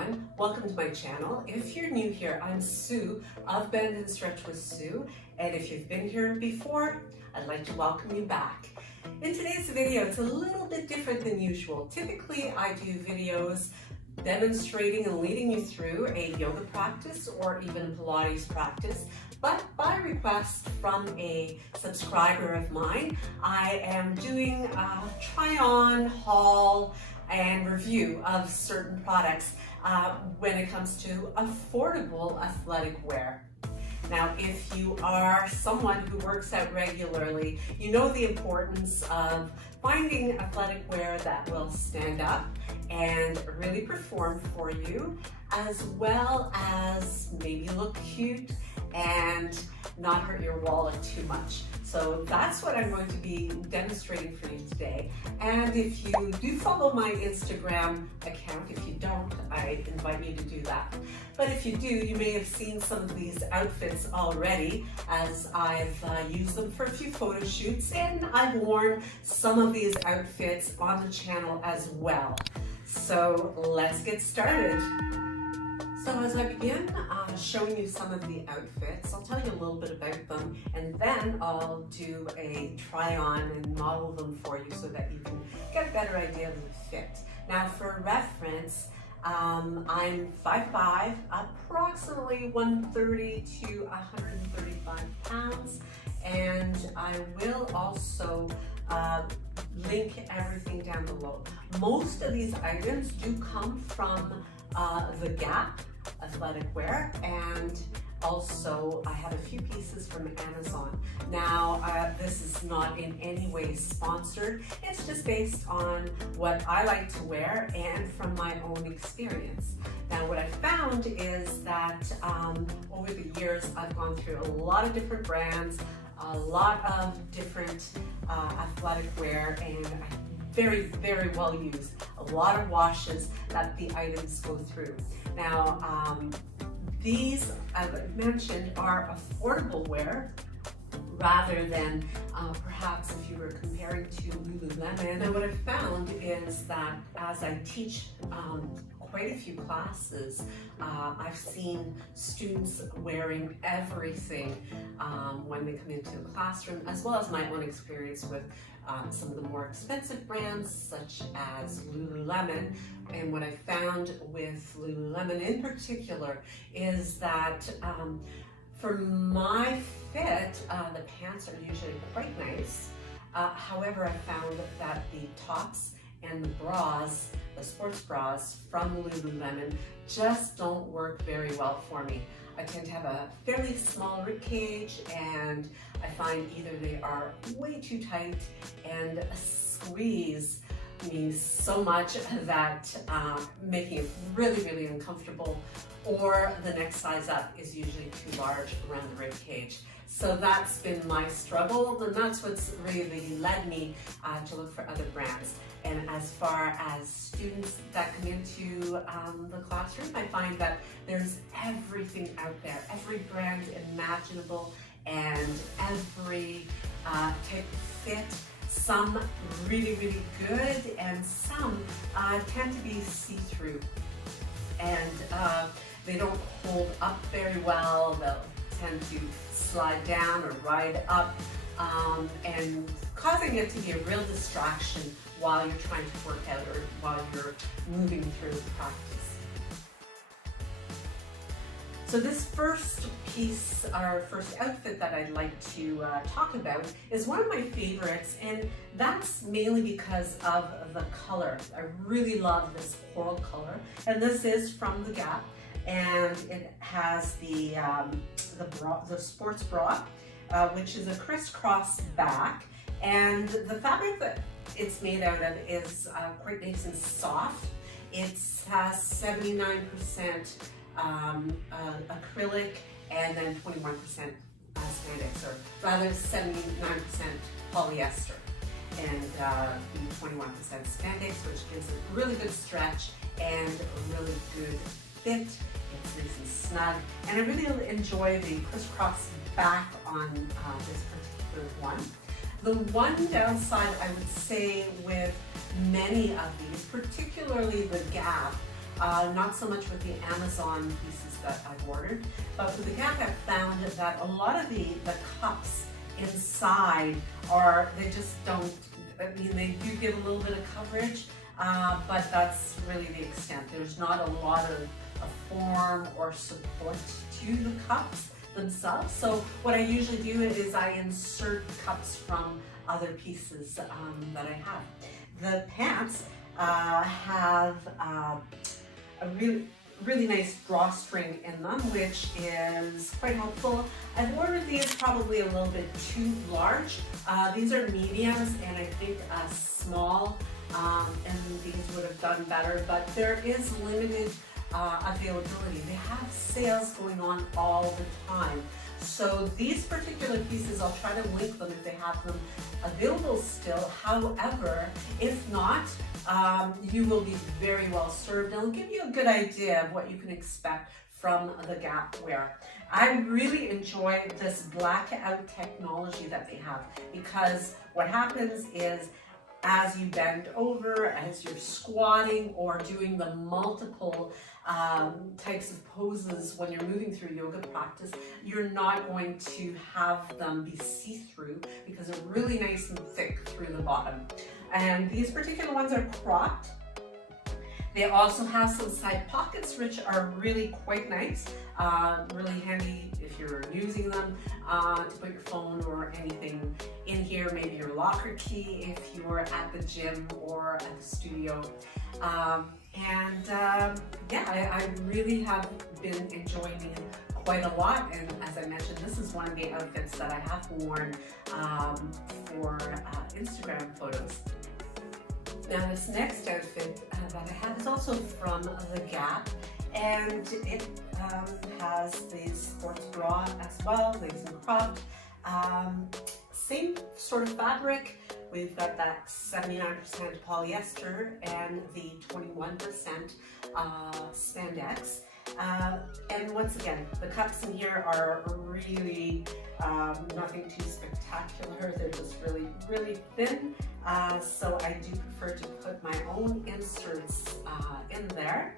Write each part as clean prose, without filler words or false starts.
everyone. Welcome to my channel. If you're new here, I'm Sue of Bendnstretch with Sue, and if you've been here before, I'd like to welcome you back. In today's video, it's a little bit different than usual. Typically, I do videos demonstrating and leading you through a yoga practice or even Pilates practice, but by request from a subscriber of mine, I am doing a try-on, haul, and review of certain products when it comes to affordable athletic wear. Now, if you are someone who works out regularly, you know the importance of finding athletic wear that will stand up and really perform for you, as well as maybe look cute and not hurt your wallet too much. So that's what I'm going to be demonstrating for you today. And if you do follow my Instagram account, if you don't, I invite you to do that. But if you do, you may have seen some of these outfits already, as I've used them for a few photo shoots, and I've worn some of these outfits on the channel as well. So let's get started. So as I begin showing you some of the outfits, I'll tell you a little bit about them, and then I'll do a try on and model them for you so that you can get a better idea of the fit. Now for reference, I'm 5'5", approximately 130 to 135 pounds, and I will also link everything down below. Most of these items do come from the Gap athletic wear, and also I have a few pieces from Amazon. Now this is not in any way sponsored, it's just based on what I like to wear and from my own experience. Now what I found is that over the years I've gone through a lot of different brands, a lot of different athletic wear, and very, very well used. A lot of washes that the items go through. Now, these, as I mentioned, are affordable wear rather than perhaps if you were comparing to Lululemon. Now, what I've found is that as I teach quite a few classes, I've seen students wearing everything when they come into a classroom, as well as my own experience with some of the more expensive brands such as Lululemon. And what I found with Lululemon in particular is that for my fit, the pants are usually quite nice. However, I found that the tops and the bras, the sports bras from Lululemon, just don't work very well for me. I tend to have a fairly small rib cage, and I find either they are way too tight and squeeze me so much that making it really, really uncomfortable, or the next size up is usually too large around the rib cage. So that's been my struggle, and that's what's really led me to look for other brands. And as far as students that come into the classroom, I find that there's everything out there, every brand imaginable, and every type of fit. Some really, really good, and some tend to be see-through. And they don't hold up very well. They'll tend to slide down or ride up, and causing it to be a real distraction while you're trying to work out or while you're moving through the practice. So this first piece, our first outfit that I'd like to talk about is one of my favorites, and that's mainly because of the color. I really love this coral color, and this is from the Gap, and it has the sports bra, which is a crisscross back, and the fabric that it's made out of is quite nice and soft. It has 79% acrylic and then 21% spandex, or rather 79% polyester and 21% spandex, which gives it a really good stretch and a really good fit. It's nice and snug, and I really enjoy the crisscross back on this particular one. The one downside I would say with many of these, particularly the Gap, not so much with the Amazon pieces that I've ordered, but with the Gap I've found that a lot of the cups inside they just don't, I mean, they do give a little bit of coverage, but that's really the extent. There's not a lot of form or support to the cups themselves. So what I usually do is I insert cups from other pieces that I have. The pants have a really nice drawstring in them, which is quite helpful. I've ordered these probably a little bit too large. These are mediums, and I think a small, and these would have done better, but there is limited availability. They have sales going on all the time. So these particular pieces, I'll try to link them if they have them available still. However, if not, you will be very well served. It'll give you a good idea of what you can expect from the GapFit. I really enjoy this blackout technology that they have, because what happens is as you bend over, as you're squatting or doing the multiple types of poses when you're moving through yoga practice, you're not going to have them be see-through because they're really nice and thick through the bottom. And these particular ones are cropped. They also have some side pockets, which are really quite nice, really handy if you're using them to put your phone or anything in here, maybe your locker key if you're at the gym or at the studio. Yeah, I really have been enjoying these quite a lot, and as I mentioned, this is one of the outfits that I have worn for Instagram photos. Now this next outfit that I have is also from the Gap, and it has the sports bra as well, nice and cropped. Same sort of fabric. We've got that 79% polyester and the 21% spandex. And once again, the cups in here are really nothing too spectacular. They're just really, really thin. So I do prefer to put my own inserts in there.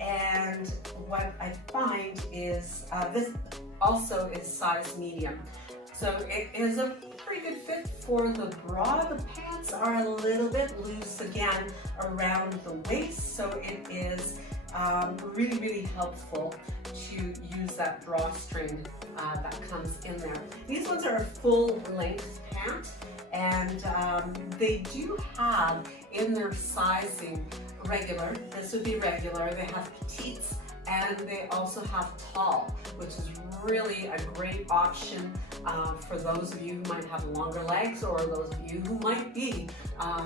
And what I find is this also is size medium. So it is a pretty good fit for the bra. The pants are a little bit loose again around the waist, so it is really, really helpful to use that drawstring that comes in there. These ones are a full length pant, and they do have in their sizing regular. This would be regular. They have petites, and they also have tall, which is really a great option for those of you who might have longer legs, or those of you who might be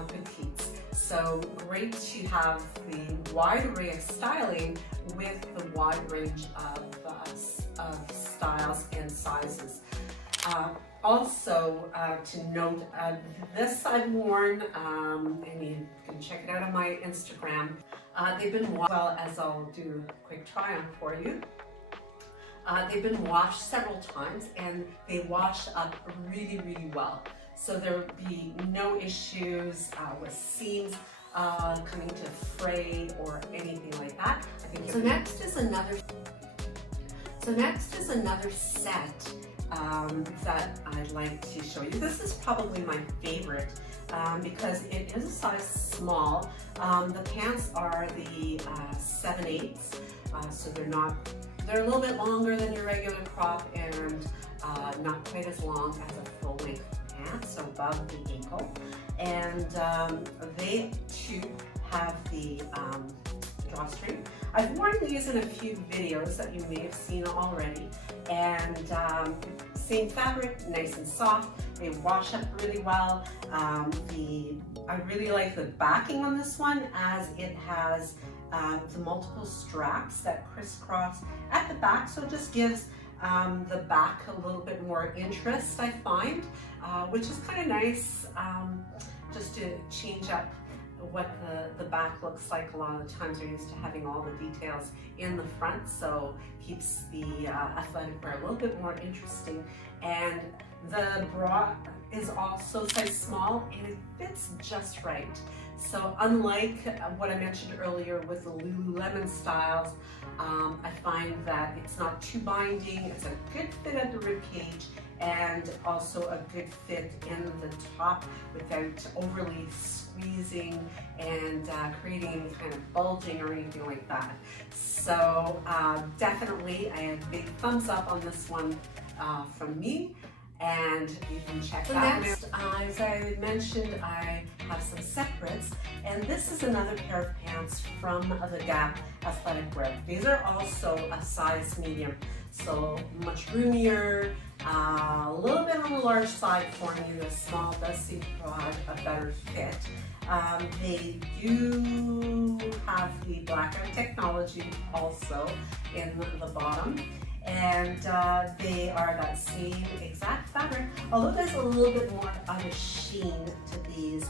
petites. So great to have the wide array of styling with the wide range of styles and sizes. Also to note, this I've worn, and you can check it out on my Instagram. They've been washed, well, as I'll do a quick try on for you. They've been washed several times, and they wash up really, really well. So there would be no issues with seams coming to fray or anything like that. So next is another set that I'd like to show you. This is probably my favorite because it is a size small. The pants are the 7/8, so they're a little bit longer than your regular crop, and not quite as long as a full length pant, so above the ankle. And they too have the drawstring. I've worn these in a few videos that you may have seen already, and same fabric, nice and soft. They wash up really well. I really like the backing on this one, as it has the multiple straps that crisscross at the back, so it just gives the back a little bit more interest, I find, which is kind of nice, just to change up what the back looks like. A lot of the times they're used to having all the details in the front, so keeps the athletic wear a little bit more interesting. And The bra is also size small and it fits just right. So unlike what I mentioned earlier with the Lululemon styles, I find that it's not too binding, it's a good fit at the rib cage and also a good fit in the top without overly squeezing and creating any kind of bulging or anything like that. So definitely a big thumbs up on this one from me. And you can check that out. Next, as I mentioned, I have some separates, and this is another pair of pants from the Gap athletic wear. These are also a size medium, so much roomier, a little bit on the large side for me. The small does seem to provide a better fit. They do have the blackout technology also in the bottom. And they are that same exact fabric, although there's a little bit more of a sheen to these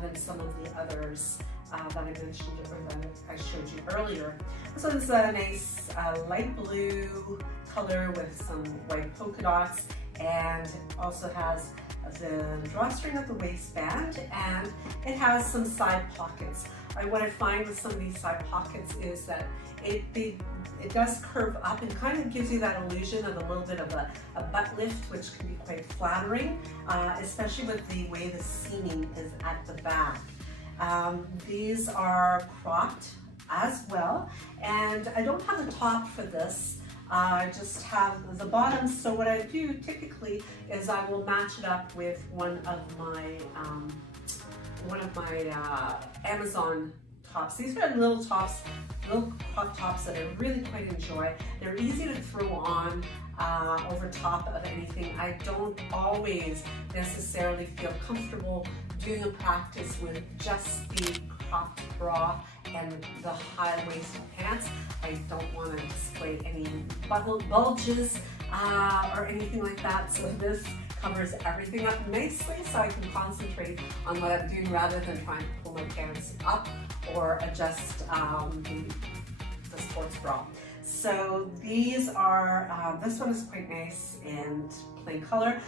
than some of the others that I mentioned or that I showed you earlier. This one's a nice light blue color with some white polka dots, and also has the drawstring at the waistband, and it has some side pockets. What I find with some of these side pockets is that it does curve up and kind of gives you that illusion of a little bit of a butt lift, which can be quite flattering, especially with the way the seaming is at the back. These are cropped as well, and I don't have the top for this. I just have the bottom, so what I do typically is I will match it up with one of my Amazon tops. These are little tops, little crop tops that I really quite enjoy. They're easy to throw on over top of anything. I don't always necessarily feel comfortable doing a practice with just the cropped bra and the high-waisted pants. I don't want to display any bulges or anything like that, so this covers everything up nicely so I can concentrate on what I'm doing rather than trying to pull my pants up or adjust the sports bra. So these are, this one is quite nice and plain color.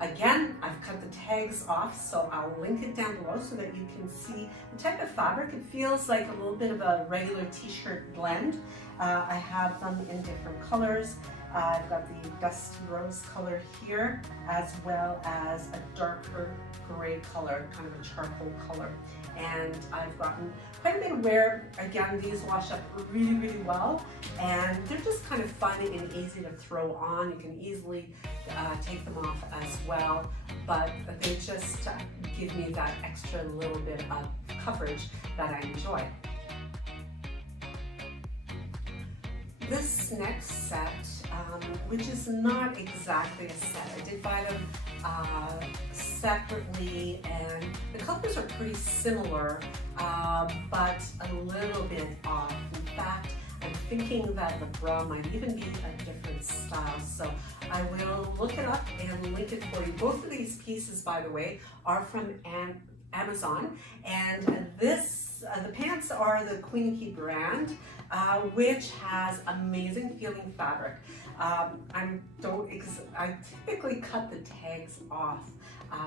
Again, I've cut the tags off, so I'll link it down below so that you can see the type of fabric. It feels like a little bit of a regular t-shirt blend. I have them in different colors. I've got the dusty rose color here, as well as a darker gray color, kind of a charcoal color. And I've gotten quite a bit of wear. Again, these wash up really, really well, and they're just kind of fun and easy to throw on. You can easily take them off as well, but they just give me that extra little bit of coverage that I enjoy. This next set, which is not exactly a set, I did buy them separately, and the colors are pretty similar, but a little bit off. In fact, I'm thinking that the bra might even be a different style, so I will look it up and link it for you. Both of these pieces, by the way, are from Amazon, and the pants are the Queen Key brand, which has amazing feeling fabric. I typically cut the tags off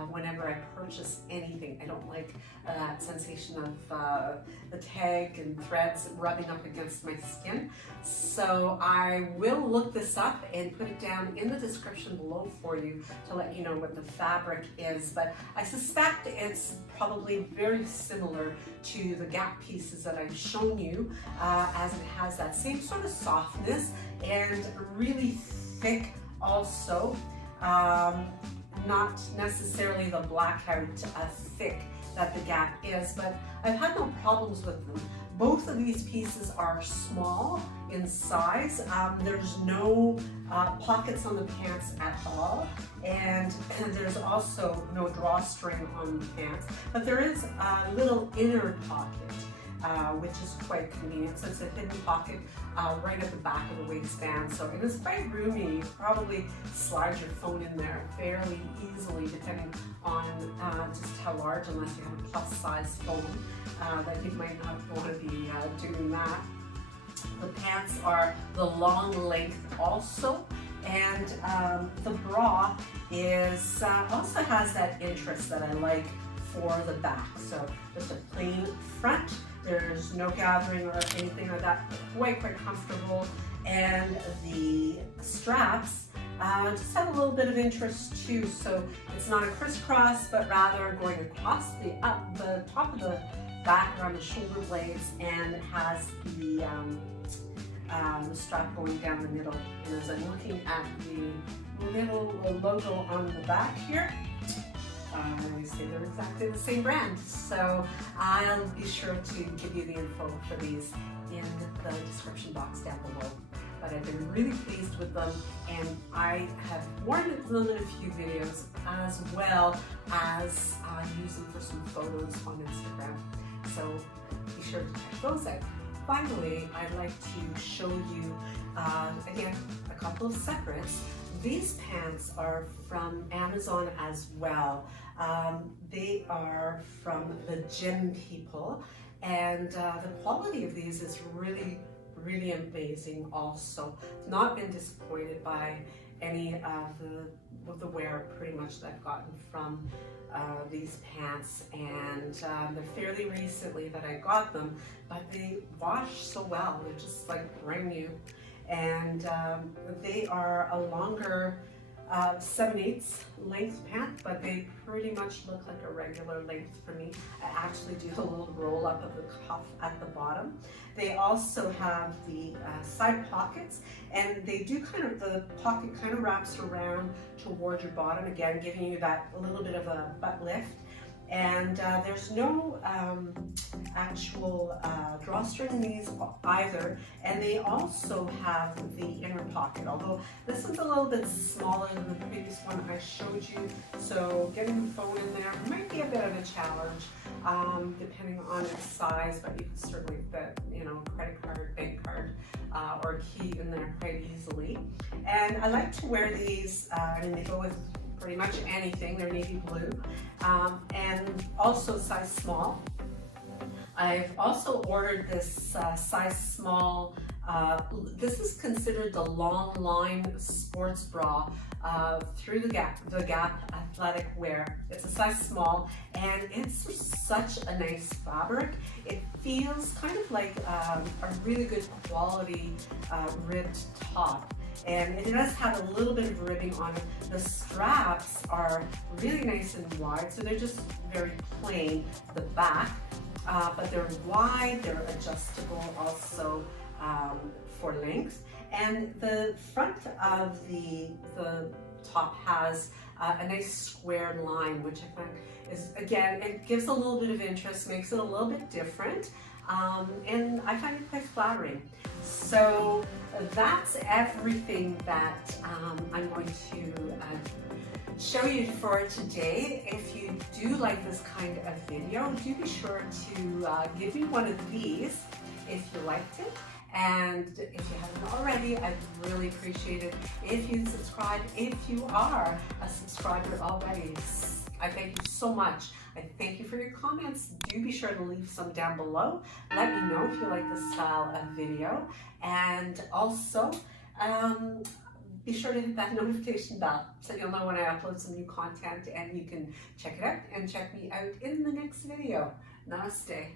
whenever I purchase anything. I don't like that sensation of the tag and threads rubbing up against my skin. So I will look this up and put it down in the description below for you to let you know what the fabric is. But I suspect it's probably very similar to the Gap pieces that I've shown you, as it has that same sort of softness and really thick also. Not necessarily the blackout thick that the Gap is, but I've had no problems with them. Both of these pieces are small in size. There's no pockets on the pants at all, and there's also no drawstring on the pants, but there is a little inner pocket, which is quite convenient. So it's a hidden pocket right at the back of the waistband. So it is quite roomy. You probably slide your phone in there fairly easily, depending on just how large, unless you have a plus size phone, that you might not want to be doing that. The pants are the long length also, And the bra is also has that interest that I like for the back. So just a plain front. There's no gathering or anything like that. Quite comfortable. And the straps just have a little bit of interest too. So it's not a crisscross, but rather going across the top of the back around the shoulder blades, and it has the strap going down the middle. And as I'm looking at the little logo on the back here, I say they're exactly the same brand. So I'll be sure to give you the info for these in the description box down below. But I've been really pleased with them, and I have worn them in a few videos as well as use them for some photos on Instagram. So be sure to check those out. Finally, I'd like to show you, again, a couple of separates. These pants are from Amazon as well. They are from the Gym People, and the quality of these is really amazing also. Not been disappointed by any of the wear pretty much that I've gotten from these pants, and they're fairly recently that I got them, but they wash so well. They're just like brand new, and they are a longer 7/8 length pant, but they pretty much look like a regular length for me. I actually do a little roll up of the cuff at the bottom. They also have the side pockets, and they do the pocket kind of wraps around towards your bottom, again giving you that a little bit of a butt lift. And there's no actual drawstring in these either, and they also have the inner pocket, although this is a little bit smaller than the previous one I showed you, so getting the phone in there might be a bit of a challenge depending on its size, but you can certainly fit, you know, credit card, bank card, or key in there quite easily. And I like to wear these, I mean, they go with pretty much anything. They're navy blue, and also size small. I've also ordered this size small. This is considered the long line sports bra through the Gap athletic wear. It's a size small, and it's such a nice fabric. It feels kind of like a really good quality ribbed top. And it does have a little bit of ribbing on it. The straps are really nice and wide, so they're just very plain, the back, but they're wide, they're adjustable also for length. And the front of the top has a nice squared line, which I think is, again, it gives a little bit of interest, makes it a little bit different. And I find it quite flattering. So that's everything that I'm going to show you for today. If you do like this kind of video, do be sure to give me one of these if you liked it. And if you haven't already, I'd really appreciate it if you subscribe. If you are a subscriber already, I thank you so much. I thank you for your comments. Do be sure to leave some down below. Let me know if you like this style of video. And also, be sure to hit that notification bell so you'll know when I upload some new content, and you can check it out and check me out in the next video. Namaste.